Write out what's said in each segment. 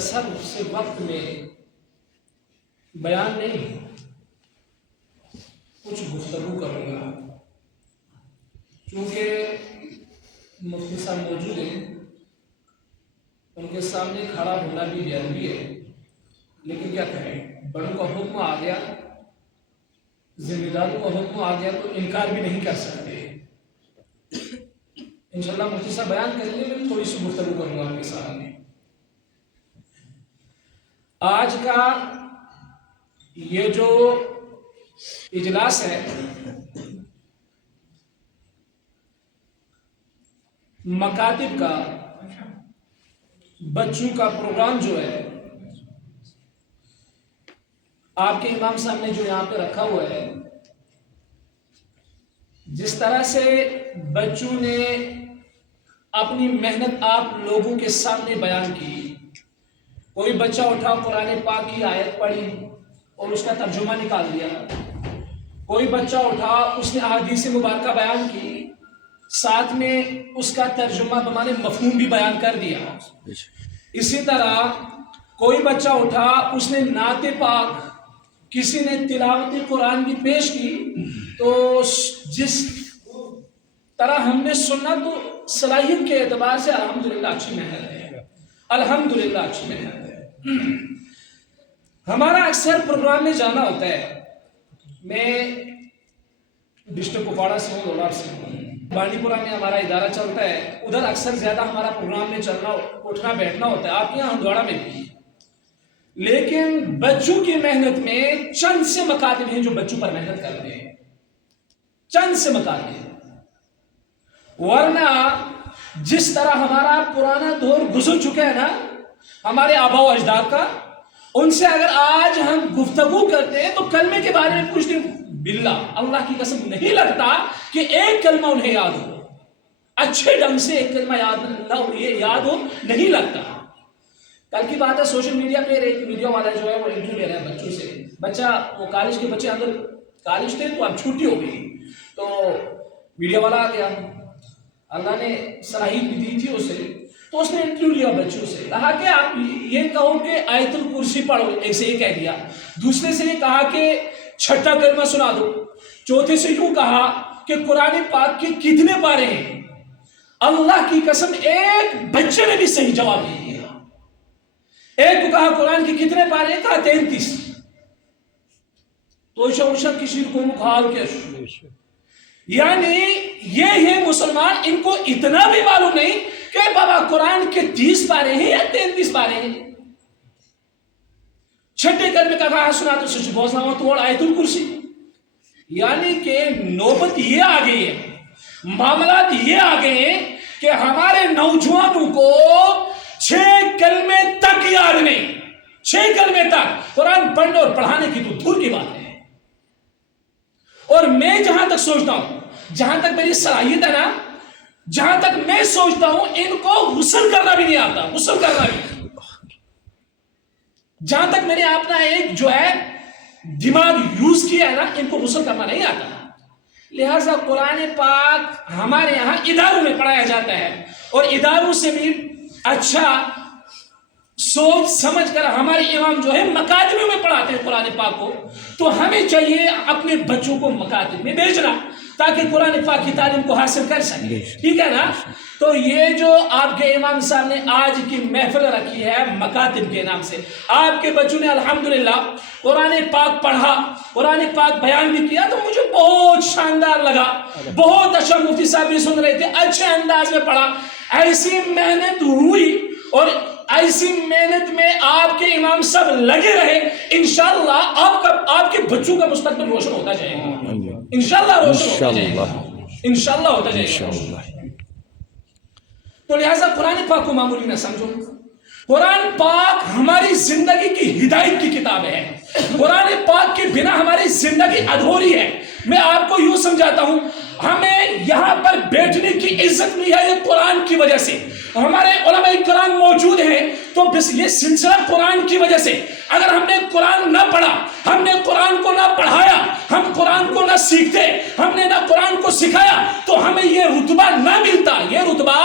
مختصر سے وقت میں بیان نہیں کچھ گفتگو کروں گا، چونکہ مفتی صاحب موجود ہیں، ان کے سامنے کھڑا ہونا بھی ضروری ہے، لیکن کیا کہیں، بڑوں کا حکم آ گیا، ذمہ داروں کا حکم آ گیا تو انکار بھی نہیں کر سکتے۔ انشاءاللہ مفتی صاحب بیان کریں گے، میں تھوڑی سی گفتگو کروں گا آپ کے سامنے۔ آج کا یہ جو اجلاس ہے مکاتب کا، بچوں کا پروگرام جو ہے، آپ کے امام صاحب نے جو یہاں پہ رکھا ہوا ہے، جس طرح سے بچوں نے اپنی محنت آپ لوگوں کے سامنے بیان کی، کوئی بچہ اٹھا قرآن پاک کی آیت پڑھی اور اس کا ترجمہ نکال دیا، کوئی بچہ اٹھا اس نے احادیث مبارکہ بیان کی، ساتھ میں اس کا ترجمہ بمعنی مفہوم بھی بیان کر دیا۔ اسی طرح کوئی بچہ اٹھا اس نے نعت پاک، کسی نے تلاوت قرآن بھی پیش کی، تو جس طرح ہم نے سننا تو صلاحیت کے اعتبار سے الحمدللہ اچھی محنت ہے، الحمدللہ اچھی محنت ہے۔ ہمارا اکثر پروگرام میں جانا ہوتا ہے، میں ڈسٹرکٹ کپواڑہ سے ہوں، لولاب سے ہوں، بانڈی پورہ میں ہمارا ادارہ چلتا ہے، ادھر اکثر زیادہ ہمارا پروگرام میں چلنا اٹھنا بیٹھنا ہوتا ہے، آپ کے یہاں ہندواڑہ میں بھی۔ لیکن بچوں کی محنت میں چند سے مکاتب ہیں جو بچوں پر محنت کرتے ہیں، چند سے مکاتب، ورنہ جس طرح ہمارا پرانا دور گزر چکا ہے نا ہمارے آباء و اجداد کا، ان سے اگر آج ہم گفتگو کرتے ہیں تو کلمے کے بارے میں کچھ دن باللہ اللہ کی قسم نہیں لگتا کہ ایک کلمہ انہیں یاد ہو، اچھے ڈھنگ سے ایک کلمہ یاد ہو، نہیں لگتا۔ کل کی بات ہے، سوشل میڈیا پہ ایک ویڈیو والا جو ہے وہ انٹرویو لے رہا ہے بچوں سے، بچہ وہ کالج کے بچے اندر کالج تھے تو اب چھٹی ہو گئی، تو ویڈیو والا آ گیا، اللہ نے صلاحیت بھی دی تھی اسے، تو اس نے انٹرویو لیا بچوں سے، کہا کہ آپ یہ کہو کہ آیت الکرسی پڑھو، ایک سے یہ کہہ دیا، دوسرے سے یہ کہا کہ چھٹا کلمہ سنا دو، چوتھے سے یوں کہا کہ قرآن پاک کے کتنے پارے ہیں۔ اللہ کی قسم ایک بچے نے بھی صحیح جواب نہیں دیا۔ ایک کو کہا قرآن کے کتنے پارے ہیں، کہا 33، تو شوشا کسی کو مخال کے، یعنی یہ ہے مسلمان، ان کو اتنا بھی معلوم نہیں کہ بابا قرآن کے 30 پارے ہیں یا 33 پارے ہیں۔ چھٹے کلمے کا کہا سنا تو سچ بوزنا ہو تو آیت الکرسی، یعنی کہ نوبت یہ آ گئی ہے، معاملات یہ آ گئے ہیں کہ ہمارے نوجوانوں کو 6 کلمے تک یاد نہیں، 6 کلمے تک قرآن پڑھنے اور پڑھانے کی تو دور کی بات ہے۔ اور میں جہاں تک سوچتا ہوں، جہاں تک میری صلاحیت ہے نا، جہاں تک میں سوچتا ہوں ان کو غسل کرنا بھی نہیں آتا، غسل کرنا بھی، جہاں تک میں نے اپنا ایک جو ہے دماغ یوز کیا ہے نا، ان کو غسل کرنا نہیں آتا۔ لہٰذا قرآن پاک ہمارے یہاں اداروں میں پڑھایا جاتا ہے، اور اداروں سے بھی اچھا سوچ سمجھ کر ہمارے امام جو ہے مکاتب میں پڑھاتے ہیں قرآن پاک کو، تو ہمیں چاہیے اپنے بچوں کو مکاتب میں بھیجنا تاکہ قرآن پاک کی تعلیم کو حاصل کر سکیں، ٹھیک ہے نا۔ تو یہ جو آپ کے امام صاحب نے آج کی محفل رکھی ہے مکاتب کے نام سے، آپ کے بچوں نے الحمدللہ قرآن پاک پڑھا، قرآن پاک بیان بھی کیا، تو مجھے بہت شاندار لگا، بہت اچھا، مفتی صاحب بھی سن رہے تھے، اچھے انداز میں پڑھا۔ ایسی محنت ہوئی اور ایسی محنت میں آپ کے امام صاحب لگے رہے، انشاءاللہ آپ کے بچوں کا مستقبل روشن ہوتا جائے گا، انشاءاللہ روشن ہوتا جائے گا، انشاءاللہ ہوتا جائے گا۔ تو لہٰذا قرآن پاک کو معمولی نہ سمجھو، قرآن پاک ہماری زندگی کی ہدایت کی کتاب ہے، قرآن پاک کے بنا ہماری زندگی ادھوری ہے۔ میں آپ کو یوں سمجھاتا ہوں، ہمیں یہاں پر بیٹھنے کی عزت ملی ہے یہ قرآن کی وجہ سے، ہمارے علماء کرام موجود ہیں تو بس یہ سلسلہ قرآن کی وجہ سے۔ اگر ہم نے قرآن نہ پڑھا، ہم نے قرآن کو نہ پڑھایا، ہم قرآن کو نہ سیکھتے، ہم نے نہ قرآن کو سکھایا، تو ہمیں یہ رتبہ نہ ملتا، یہ رتبہ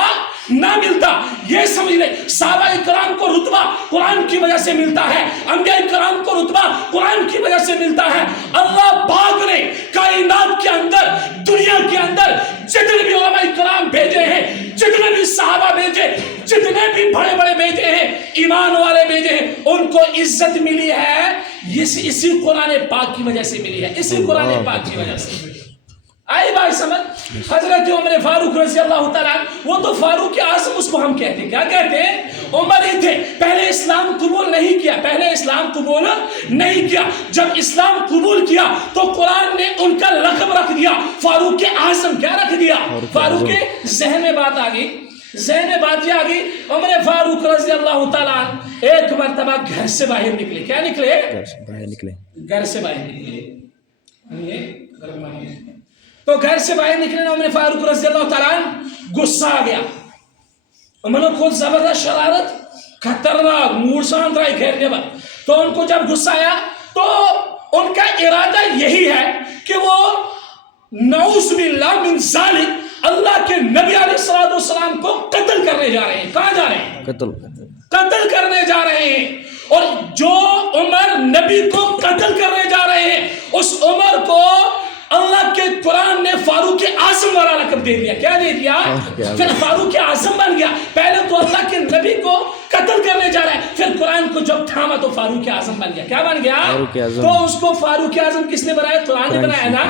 نہ ملتا۔ یہ سمجھ لے صحابہ کرام کو رتبہ قرآن کی وجہ سے ملتا ہے، انبیاء کرام کو رتبہ قرآن کی وجہ سے ملتا ہے۔ اللہ پاک نے کائنات کے اندر، دنیا کے اندر جتنے بھی علماء کرام بھیجے ہیں، جتنے بھی صحابہ بھیجے، جتنے بھی بڑے بڑے بھیجے ہیں، ایمان والے بھیجے ہیں، ان کو عزت ملی ہے اسی قرآن پاک کی وجہ سے ملی ہے، اسی قرآن پاک کی وجہ سے۔ آئی بات سمجھ؟ حضرت عمر فاروق رضی اللہ تعالیٰ، وہ تو فاروق اعظم اس کو ہم کہتے ہیں، کیا کہتے ہیں؟ عمر ہی تھے، پہلے اسلام قبول نہیں کیا، پہلے اسلام قبول نہیں کیا، جب اسلام قبول کیا تو قرآن نے ان کا لقب رکھ دیا فاروق اعظم۔ کیا رکھ دیا؟ فاروق۔ ذہن میں بات آ گئی، ذہن میں بات یہ آ گئی، عمر فاروق رضی اللہ تعالیٰ ایک مرتبہ گھر سے باہر نکلے۔ کیا نکلے؟ گھر سے باہر نکلے، تو گھر سے باہر نکلے نا عمر فاروق رضی اللہ تعالیٰ غصہ آ گیا، انہوں نے خود زبردست شرارت، خطرناک موڈ سانت رہا ہے گھیرنے پر۔ تو ان کو جب غصہ آیا تو ان کا ارادہ یہی ہے کہ وہ نعوذ باللہ من ذالک اللہ کے نبی علیہ السلام کو قتل کرنے جا رہے ہیں۔ کہاں جا رہے ہیں؟ قتل کرنے جا رہے ہیں۔ اور جو عمر نبی کو قتل کرنے جا رہے ہیں، اس عمر کو اللہ کے قرآن نے فاروق اعظم والا لقب دے دیا۔ کیا دے دیا؟ پھر فاروق اعظم بن گیا۔ پہلے تو اللہ کے نبی کو قتل کرنے جا رہا ہے، پھر قرآن کو جب تھاما تو فاروق اعظم بن گیا۔ کیا بن گیا؟ تو اس کو فاروق اعظم کس نے بنایا؟ قرآن نے بنایا نا۔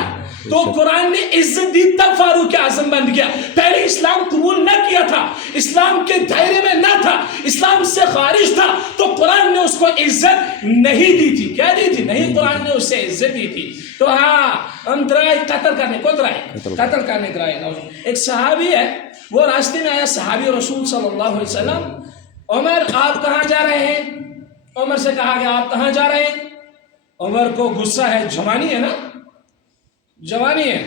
تو قرآن نے عزت دی تب فاروق اعظم بن گیا۔ پہلے اسلام قبول نہ کیا تھا، اسلام کے دائرے میں نہ تھا، اسلام سے خارج تھا، تو قرآن نے اس کو عزت نہیں دی تھی۔ کیا دی تھی؟ نہیں، قرآن نے اس سے عزت دی تھی۔ تو ہاں ہم ڈرائے قتل کرنے کو، ڈرائے قتل کرنے ڈرائے۔ ایک صحابی ہے، وہ راستے میں آیا، صحابی رسول صلی اللہ علیہ وسلم، عمر آپ کہاں جا رہے ہیں؟ عمر سے کہا گیا آپ کہاں جا رہے ہیں؟ عمر کو غصہ ہے، جوانی ہے نا، جوانی ہے،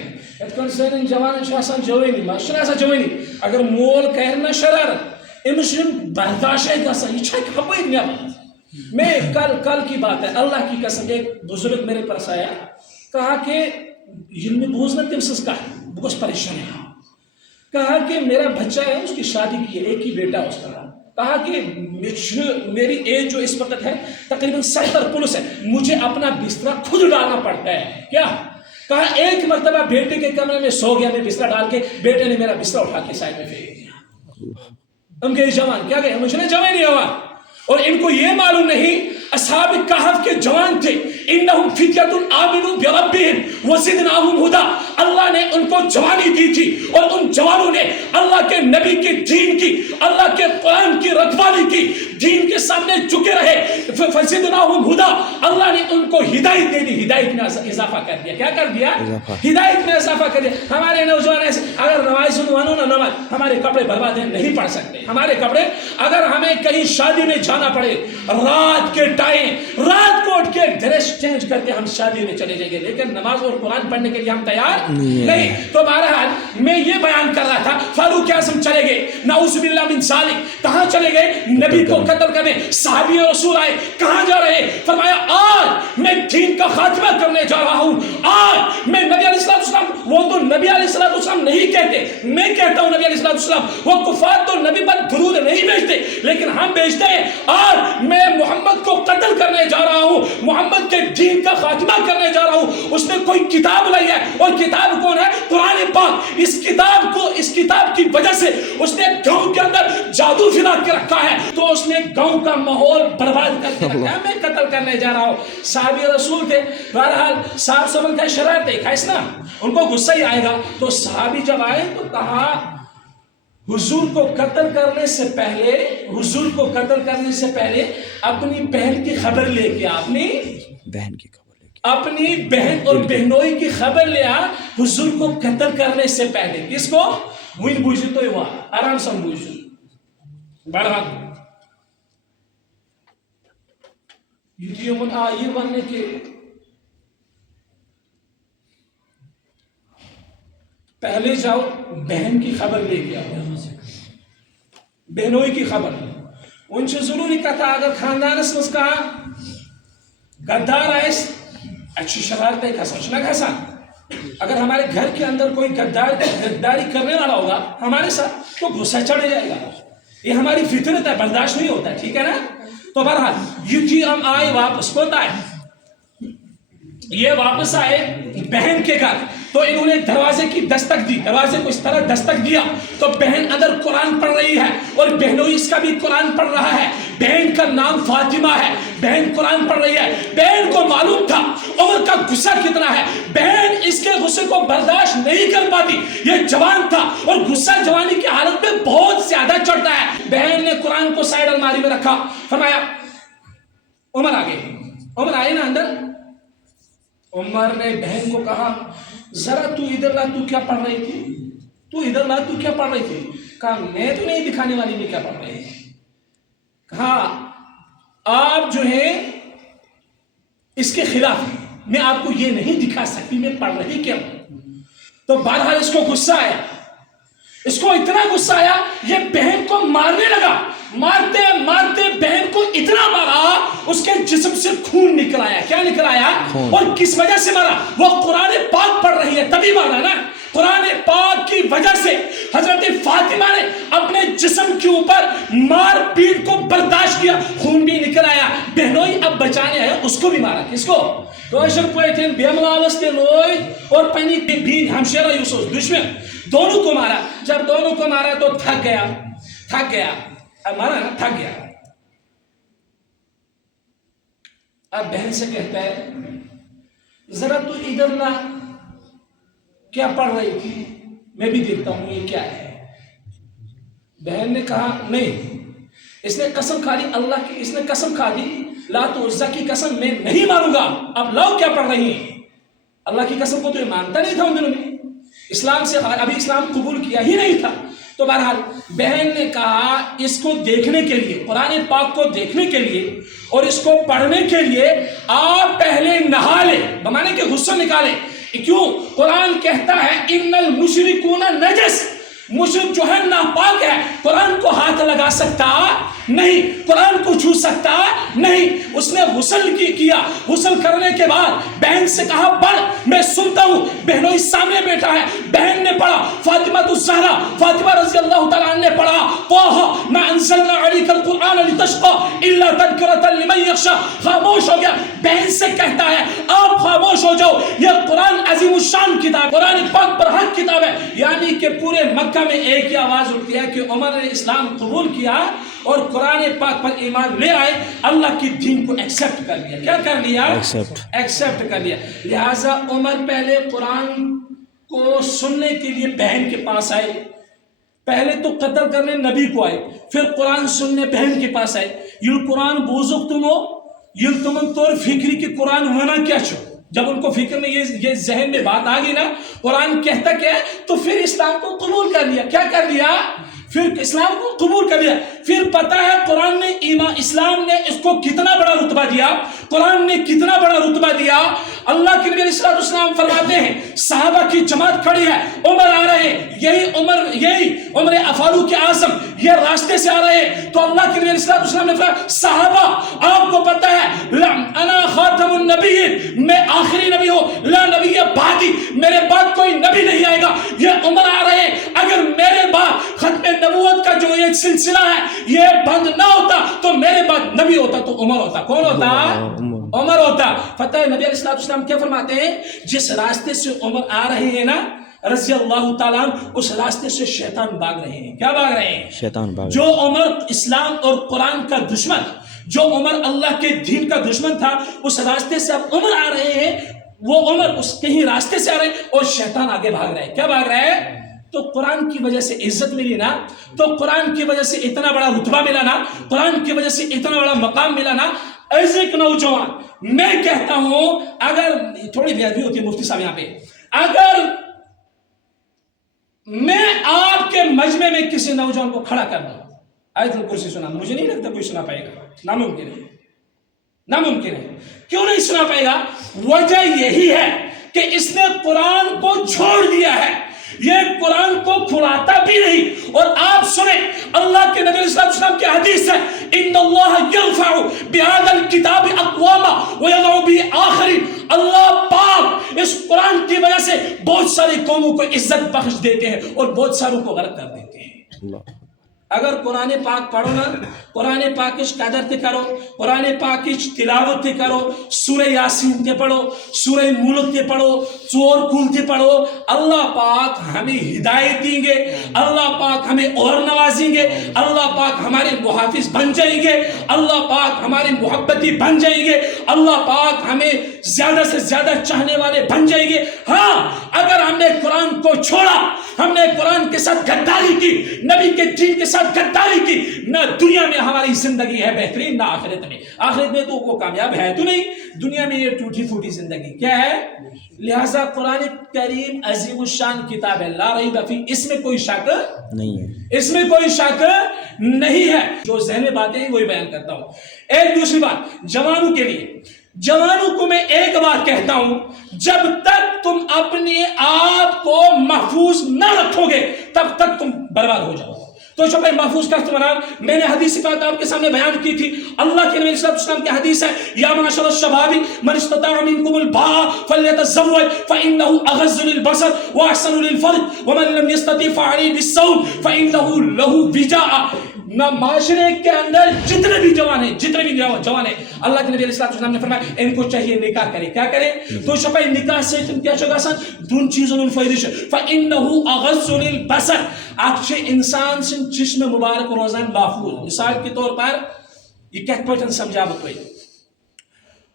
جوانی شاسان جوانی ماشاءاللہ ایسا جوانی اگر مول کرنا شرارت امشن برداشت ہے گسا یہ چھک ہپوئی دنیا بات۔ میں کل کی بات ہے، اللہ کی قسم، ایک بزرگ میرے پاس آیا، کہا کہ علم بوزنا تم سز کا بہت پریشان ہے، کہا کہ میرا بچہ ہے، اس کی شادی کی ہے، ایک ہی بیٹا اس کا، کہا کہ میری ایج جو اس وقت ہے تقریباً 70+ ہے، مجھے اپنا بستر خود ڈالنا پڑتا ہے۔ کیا کہا؟ ایک مرتبہ بیٹے کے کمرے میں سو گیا میں بستر ڈال کے، بیٹے نے میرا بستر اٹھا کے سائڈ میں پھینک دیا۔ ان کے جوان کیا گئے؟ مجھے جوان نہیں ہوا، اور ان کو یہ معلوم نہیں اصحاب کہف کے جوان تھے، انہم فتیۃ آمنوا بربہم وزدناہم ہدی، اللہ نے ان کو جوانی دی تھی، اور ان جوانوں نے اللہ کے نبی کے دین کی، اللہ کے قرآن کی رکھوالی کی، دین کے سامنے جھکے رہے، فزدناہم ہدی، اللہ نے ان کو ہدایت دے دی، ہدایت میں اضافہ کر دیا۔ کیا کر دیا؟ ہدایت میں اضافہ کر دیا۔ ہمارے نوجوان ایسے، اگر نماز سنوانو نہ نماز، ہمارے کپڑے برباد نہیں پڑ سکتے، ہمارے کپڑے، اگر ہمیں کہیں شادی میں جانا پڑے رات کے ٹائم، رات کو اٹھ کے ڈریس چینج کر کے ہم شادی میں چلے جائیں گے، لیکن نماز اور قرآن پڑھنے کے لیے ہم تیار نہیں۔ تو بہرحال میں یہ بیان کر رہا تھا، فاروق اعظم چلے گئے، نعوذ باللہ من ذالک، کہاں چلے گئے؟ نبی کو قتل کرنے۔ صحابی رسول آئے، کہاں جا رہے؟ فرمایا آج میں دین کا خاتمہ کرنے جا رہا ہوں، آج میں نبی علیہ السلام، وہ تو نبی علیہ السلام نہیں کہتے، میں کہتا ہوں نبی علیہ السلام، وہ کفار تو نبی پر درود نہیں بھیجتے، لیکن ہم بھیجتے ہیں، آج میں محمد کو قتل کرنے جا رہا ہوں، محمد کے دین کا خاتمہ کرنے جا رہا ہوں۔ اس نے کوئی کتاب لائی ہے، اور کتاب کون ہے؟ قرآن پاک۔ اس کتاب کی وجہ سے اس نے گاؤں کے اندر جادو پھیلا کے رکھا ہے، تو اس نے گاؤں کا ماحول برباد کر کے رکھا ہے، میں قتل کرنے جا رہا ہوں۔ صحابی رسول تھے، بہرحال صاحب سبن کا شرارت دیکھا اس نا، ان کو غصہ ہی آئے گا۔ تو صحابی جب آئے تو کہا حضور کو قتل کرنے سے پہلے، حضور کو قتل کرنے سے پہلے اپنی بہن کی خبر لے کے، اپنی بہن کی خبر لے کے، اپنی بہن اور بہنوئی کی خبر لیا حضور کو قتل کرنے سے پہلے۔ کس کو؟ وہی بوجھو تو ہوا، آرام سے بوجھو بڑھا یہ من آئی بننے کے پہلے جاؤ، بہن کی خبر لے کے آؤ، بہنوئی کی خبر۔ ان سے ضروری کہا اگر خاندان اس کا گدار ہے، اچھی شرارت ہے، کھسا کھسا، اگر ہمارے گھر کے اندر کوئی گداری کرنے والا ہوگا ہمارے ساتھ تو غصہ چڑھ جائے گا، یہ ہماری فطرت ہے، برداشت نہیں ہوتا ہے، ٹھیک ہے نا. تو بہرحال یہ ہم آئے واپس ہوتا ہے، یہ واپس آئے بہن کے گھر، تو انہوں نے دروازے کی دستک دی، دروازے کو اس طرح دستک دیا تو بہن اندر قرآن پڑھ رہی ہے اور بہنوئی اس کا بھی قرآن پڑھ رہا ہے. بہن کا نام فاطمہ ہے، بہن قرآن پڑھ رہی ہے. بہن کو معلوم تھا عمر کا غصہ کتنا ہے، بہن اس کے غصے کو برداشت نہیں کر پاتی. یہ جوان تھا اور غصہ جوانی کی حالت میں بہت زیادہ چڑھتا ہے. بہن نے قرآن کو سائیڈ الماری میں رکھا، فرمایا عمر آ گئے. عمر آئے نا اندر. عمر نے بہن کو کہا ذرا تو ادھر لا، تو کیا پڑھ رہی تھی؟ تو ادھر لا، تو کیا پڑھ رہی تھی؟ کہا میں تو نہیں دکھانے والی میں کیا پڑھ رہی. کہا آپ جو ہے اس کے خلاف، میں آپ کو یہ نہیں دکھا سکتی میں پڑھ رہی کیا. تو بہرحال اس کو غصہ آیا، اس کو اتنا غصہ آیا یہ بہن کو مارنے لگا. مارتے مارتے بہن کو اتنا مارا اس کے جسم سے خون نکل آیا. کیا نکل آیا؟ اور کس وجہ سے مارا؟ وہ قرآن پاک پڑھ رہی ہے تبھی مارا نا. قرآن پاک کی وجہ سے حضرت فاطمہ نے اپنے جسم کے اوپر مار پیٹ کو برداشت کیا، خون بھی نکل آیا. بہنوئی اب بچانے آیا، اس کو بھی مارا. کس کو؟ کوشر پویتن بیملالس تے لوئی اور پنی بین ہمشیرہ یوسف دشمن دونوں کو مارا. جب دونوں کو مارا تو تھک گیا، تھک گیا. اب مارا نا، تھک گیا. اب بہن سے کہتا ہے ذرا تو ادھر لا، کیا پڑھ رہی تھی میں بھی دیکھتا ہوں یہ کیا ہے. بہن نے کہا نہیں، اس نے قسم کھا لی اللہ کی، اس نے قسم کھا دی لات و عزا کی قسم میں نہیں مانوں گا. اب لاؤ کیا پڑھ رہی ہیں؟ اللہ کی قسم کو تو یہ مانتا نہیں تھا ان دنوں میں، اسلام سے ابھی اسلام قبول کیا ہی نہیں تھا. تو بہرحال بہن نے کہا اس کو دیکھنے کے لیے، قرآن پاک کو دیکھنے کے لیے اور اس کو پڑھنے کے لیے آپ پہلے نہا لیں، بمانے کہ غسل نکالیں. کیوں؟ قرآن کہتا ہے ان المشرکون نجس، مشرک جو ہے ناپاک ہے. قرآن کو ہاتھ لگا سکتا نہیں، قرآن کو چھو سکتا نہیں. اس نے غسل کیا، غسل کرنے کے بعد بہن سے کہا پڑھ، میں سنتا ہوں. بہنوئی سامنے بیٹھا ہے، بہن نے پڑھا. فاطمہ الزہرا، فاطمہ رضی اللہ تعالیٰ عنہ نے پڑھا طه ما انزلنا عليك القرآن لتشقى الا تذكرة لمن يخشى. خاموش ہو گیا. بہن سے کہتا ہے آپ خاموش ہو جاؤ، یہ قرآن عظیم الشان کتاب، قرآن پاک پر حق کتاب ہے. یعنی کہ پورے مکہ میں ایک ہی آواز اٹھتی ہے کہ عمر نے اسلام قبول کیا اور قرآن پاک پر ایمان لے آئے، اللہ کی دین کو ایکسپٹ کر لیا. کیا کر لیا؟ ایکسپٹ کر لیا. لہٰذا عمر پہلے قرآن کو سننے کے لیے بہن کے پاس آئے، پہلے تو قتل کرنے نبی کو آئے، پھر قرآن سننے بہن کے پاس آئے. یہ قرآن بوزک تمو یہ تمن طور فکری کہ قرآن ونا کیا چھو. جب ان کو فکر میں یہ ذہن میں بات آ گئی نا قرآن کہتا کیا ہے، تو پھر اسلام کو قبول کر لیا. کیا کر لیا؟ پھر اسلام کو قبول کر لیا. پھر پتہ ہے قرآن نے اسلام نے اس کو کتنا بڑا رتبہ دیا، قرآن نے کتنا بڑا رتبہ دیا. اللہ کے نبی علیہ السلام فرماتے ہیں صحابہ کی جماعت کھڑی ہے، عمر آ رہے ہیں، یہی عمر فاروق اعظم یہ راستے سے آ رہے ہیں. تو اللہ کے نبی علیہ السلام نے فرمایا صحابہ آپ کو پتہ ہے انا خاتم النبیین، میں آخری نبی ہوں، لا نبی بعدی، میرے بعد کوئی نبی نہیں آئے گا. یہ عمر آ رہے ہیں، اگر میرے بعد ختم نبوت کا جو ایک سلسلہ ہے یہ بند نہ ہوتا تو میرے بعد نبی ہوتا تو عمر ہوتا. کون ہوتا؟ عمر ہوتا. پتہ ہے نبی علیہ السلام کیا فرماتے ہیں؟ جس راستے سے عمر آ رہے ہیں نا رضی اللہ تعالیٰ اس راستے سے شیطان بھاگ رہے ہیں. کیا بھاگ رہے ہیں؟ شیطان بھاگ. جو عمر اسلام اور قرآن کا دشمن، جو عمر اللہ کے دین کا دشمن تھا، اس راستے سے اب عمر آ رہے ہیں، وہ عمر اس کہیں راستے سے آ رہے ہیں اور شیطان آگے بھاگ رہے ہیں. کیا بھاگ رہے ہیں؟ تو قرآن کی وجہ سے عزت ملی نا، تو قرآن کی وجہ سے اتنا بڑا رتبہ ملا نا، قرآن کی وجہ سے اتنا بڑا مقام ملا نا. ایسے ایک نوجوان، میں کہتا ہوں اگر تھوڑی بیادبی ہوتی ہے مفتی صاحب یہاں پہ، اگر میں آپ کے مجمع میں کسی نوجوان کو کھڑا کر دوں آیت الکرسی سنا، مجھے نہیں لگتا کوئی سنا پائے گا. ناممکن ہے، ناممکن ہے. کیوں نہیں سنا پائے گا؟ وجہ یہی ہے کہ اس نے قرآن کو چھوڑ دیا ہے، یہ قرآن کو کھلاتا بھی نہیں. اور آپ سنیں اللہ کے نبی صلی اللہ علیہ وسلم کی حدیث ہے ان اللہ یرفع بهذا الكتاب اقواما ويضع به آخرین. اللہ پاک اس قرآن کی وجہ سے بہت ساری قوموں کو عزت بخش دیتے ہیں اور بہت ساروں کو غرق کر دیتے ہیں. اگر قرآن پاک پڑھو نا قرآن پاک کی قدر تے کرو قرآن پاک کی تلاوت تے کرو سورہ یاسین تے پڑھو سورہ ملک تے پڑھو سور کل تے پڑھو اللہ پاک ہمیں ہدایت دیں گے اللہ پاک ہمیں اور نوازیں گے اللہ پاک ہمارے محافظ بن جائیں گے اللہ پاک ہمارے محبتی بن جائیں گے اللہ پاک ہمیں زیادہ سے زیادہ چاہنے والے بن جائیں گے. ہاں اگر ہم نے قرآن کو چھوڑا ہم نے قرآن کے ساتھ غداری کی نبی کے دین کے ساتھ غداری کی نہ دنیا میں ہماری زندگی ہے بہترین نہ آخرت میں تو وہ کامیاب ہے تو نہیں دنیا میں یہ ٹوٹی پھوٹی زندگی کیا ہے. لہذا قرآن کریم عظیم الشان کتاب ہے لا ریب فیہ اس میں کوئی شک نہیں ہے اس میں کوئی شک نہیں ہے. جو ذہنی باتیں وہی بیان کرتا ہوں. ایک دوسری بات جوانوں کے لیے جوانوں کو میں ایک بات کہتا ہوں جب تک تم اپنے آپ کو محفوظ نہ رکھو گے تب تک تم برباد ہو جاؤ. تو جو بھائی محفوظ کا استعمال میں نے حدیث پاک آپ کے سامنے بیان کی تھی. اللہ کے نبی صلی اللہ علیہ وسلم کی حدیث ہے یا معاشر الشباب من استطاع منکم الباء فلیتزوج فانه اغض للبصر واحسن للفرج ومن لم يستطع فعليه بالصوم فانه له وجاء. معاشرے کے اندر جتنے بھی جوان ہیں اللہ کے نبی علیہ السلام نے فرمایا ان کو چاہیے نکاح کرے کیا کرے تو شبائی نکاح سے کیا شگا سن دون چیزوں الفائدش فإنه أغض للبصر اکھ انسان سن چشم مبارک روزان محفوظ. مثال کے طور پر یہ کہت پوچھن سمجھا بتوئی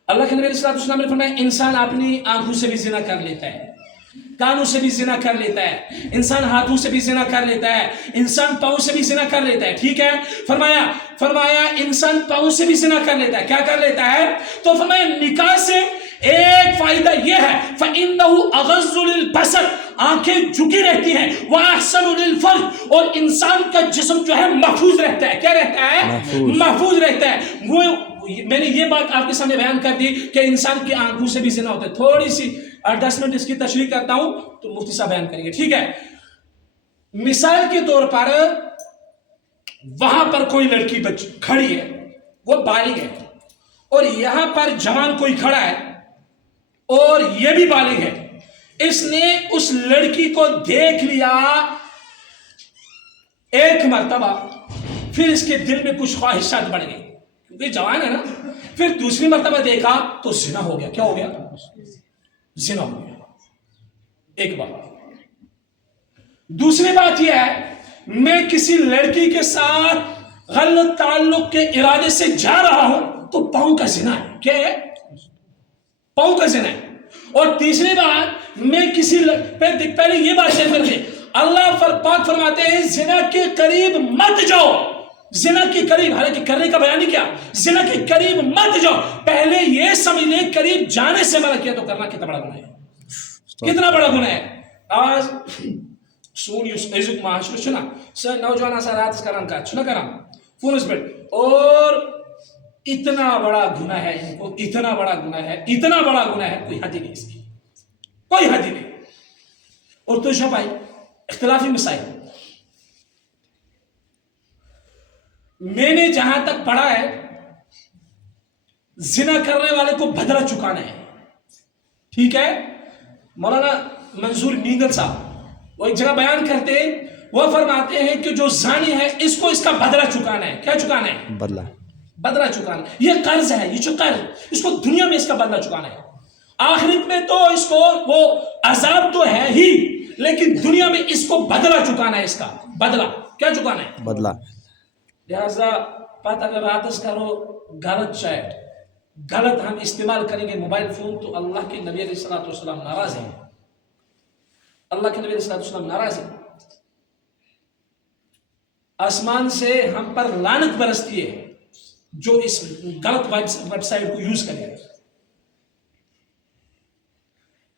اللہ کے نبی علیہ السلام نے فرمایا انسان اپنی آنکھوں سے بھی زنا کر لیتا ہے کانوں سے بھی زنا کر لیتا ہے انسان ہاتھوں سے بھی زنا کر لیتا ہے انسان پاؤں سے بھی زنا کر لیتا ہے. ٹھیک ہے فرمایا انسان پاؤں سے بھی زنا کر لیتا ہے کیا کر لیتا ہے تو فرمایا نکاح سے ایک فائدہ یہ ہے فإنه أغض للبصر آنکھیں جھکی رہتی ہیں وأحسن للفرج اور انسان کا جسم جو ہے محفوظ رہتا ہے. کیا رہتا ہے محفوظ رہتا ہے. وہ میں نے یہ بات آپ کے سامنے بیان کر دی کہ انسان کی آنکھوں سے بھی زنا ہوتا ہے. تھوڑی سی 10 منٹ اس کی تشریح کرتا ہوں تو مفتی صاحب بیان کریں گے. ٹھیک ہے مثال کے طور پر وہاں پر کوئی لڑکی کھڑی ہے وہ بالغ ہے اور یہاں پر جوان کوئی کھڑا ہے اور یہ بھی بالغ ہے. اس نے اس لڑکی کو دیکھ لیا ایک مرتبہ پھر اس کے دل میں کچھ خواہشات بڑھ گئی کیونکہ جوان ہے نا. پھر دوسری مرتبہ دیکھا تو زنا ہو گیا. کیا ہو گیا زنا ہو گیا. ایک بات. دوسری بات یہ ہے میں کسی لڑکی کے ساتھ غلط تعلق کے ارادے سے جا رہا ہوں تو پاؤں کا زنا ہے. کیا ہے پاؤں کا زنا ہے. اور تیسری بات میں کسی پہلے یہ بات شیئر کر لیں اللہ پاک فرماتے ہیں زنا کے قریب مت جاؤ. زنا کے قریب حالانکہ کرنے کا بیان نہیں کیا زنا کے قریب مت جاؤ. پہلے یہ سمجھ لیں قریب جانے سے منع کیا تو کرنا کتنا بڑا گناہ ہے کتنا بڑا گناہ ہے. آج سون ازک معاشرہ چھنا سر نوجوان آسا رات کران کا چھنا کران فونس پہ اور اتنا بڑا گناہ ہے ان کو اتنا بڑا گناہ ہے کوئی حد ہی نہیں اس کی کوئی حد ہی نہیں. اور تو شبائی اختلافی مسائل میں نے جہاں تک پڑھا ہے زنا کرنے والے کو بدلہ چکانا ہے. ٹھیک ہے مولانا منظور مینگل صاحب وہ ایک جگہ بیان کرتے وہ فرماتے ہیں کہ جو زانی ہے اس کو اس کا بدلہ چکانا ہے. کیا چکانا ہے بدلہ چکانا. یہ قرض ہے یہ جو قرض اس کو دنیا میں اس کا بدلہ چکانا ہے. آخرت میں تو اس کو وہ عذاب تو ہے ہی لیکن دنیا میں اس کو بدلہ چکانا ہے. اس کا بدلہ کیا چکانا ہے بدلہ. لہذا پتہ اگر راتس کرو غلط چیٹ غلط ہم استعمال کریں گے موبائل فون تو اللہ کے نبی علیہ السلام ناراض ہیں. اللہ کے نبی علیہ السلام ناراض ہیں. آسمان سے ہم پر لعنت برستی ہے جو اس غلط ویب سائٹ کو یوز کرے.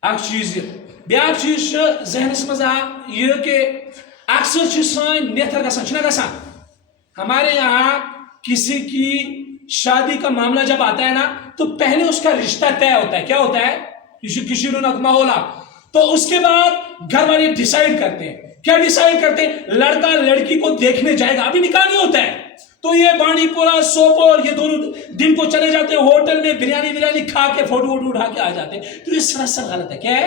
اک چیز بیاکھ چیز ذہنس مز یہ کہ اکثر سن نیتر گسان ہمارے یہاں کسی کی شادی کا معاملہ جب آتا ہے نا تو پہلے اس کا رشتہ طے ہوتا ہے. کیا ہوتا ہے کسی نغمہ ہولا تو اس کے بعد گھر والے ڈیسائیڈ کرتے ہیں. کیا ڈیسائیڈ کرتے ہیں لڑکا لڑکی کو دیکھنے جائے گا. ابھی نکاح نہیں ہوتا ہے تو یہ بانڈی پورا سوپور یہ دونوں دن کو چلے جاتے ہیں ہوٹل میں بریانی کھا کے فوٹو اٹھا کے آ جاتے ہیں. تو یہ سراسر غلط ہے. کیا ہے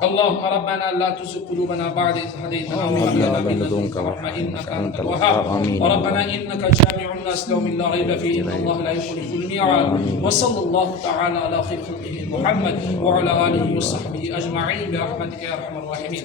اللهم ربنا لا تزغ قلوبنا بعد إذ هديتنا وهب لنا من لدنك رحمة إنك أنت الوهاب ربنا إنك جامع الناس ليوم لا ريب فيه إن الله لا يخلف الميعاد وصلى الله تعالى على خير خلقه محمد وعلى آله وصحبه أجمعين برحمتك يا أرحم الراحمين.